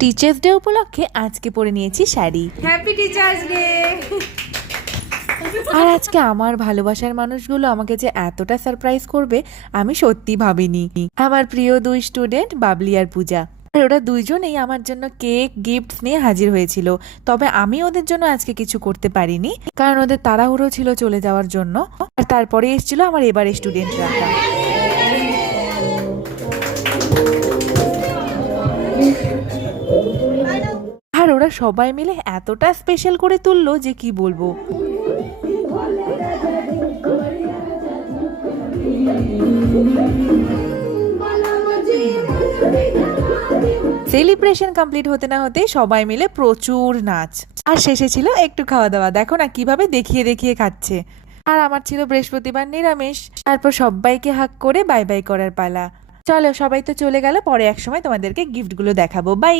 Teachers day উপলক্ষে আজকে পরে নিয়েছি শাড়ি। Happy teachers day. আর আজকে আমার ভালোবাসার মানুষগুলো আমাকে যে এতটা সারপ্রাইজ করবে আমি সত্যি ভাবিনি। আমার প্রিয় দুই স্টুডেন্ট বাবলি আর পূজা, আর ওরা দুইজনেই আমার জন্য কেক গিফটস নিয়ে হাজির হয়েছিল। তবে আমি ওদের জন্য আজকে কিছু করতে পারিনি, কারণ ওদের তাড়াহুড়ো ছিল চলে যাওয়ার জন্য। আর তারপরে এসেছিল আমার এবারে স্টুডেন্টরা। আর ওরা সবাই মিলে এতটা স্পেশাল করে তুললো যে কি বলবো। সেলিব্রেশন কমপ্লিট হতে না হতে সবাই মিলে প্রচুর নাচ, আর শেষে ছিল একটু খাওয়া দাওয়া। দেখো না কিভাবে দেখিয়ে দেখিয়ে খাচ্ছে। আর আমার ছিল বৃহস্পতিবার নিরামিষ। তারপর সবাইকে হাক করে বাই বাই করার পালা। চলো, সবাই তো চলে গেল, পরে এক সময় তোমাদেরকে গিফটগুলো দেখাবো। বাই।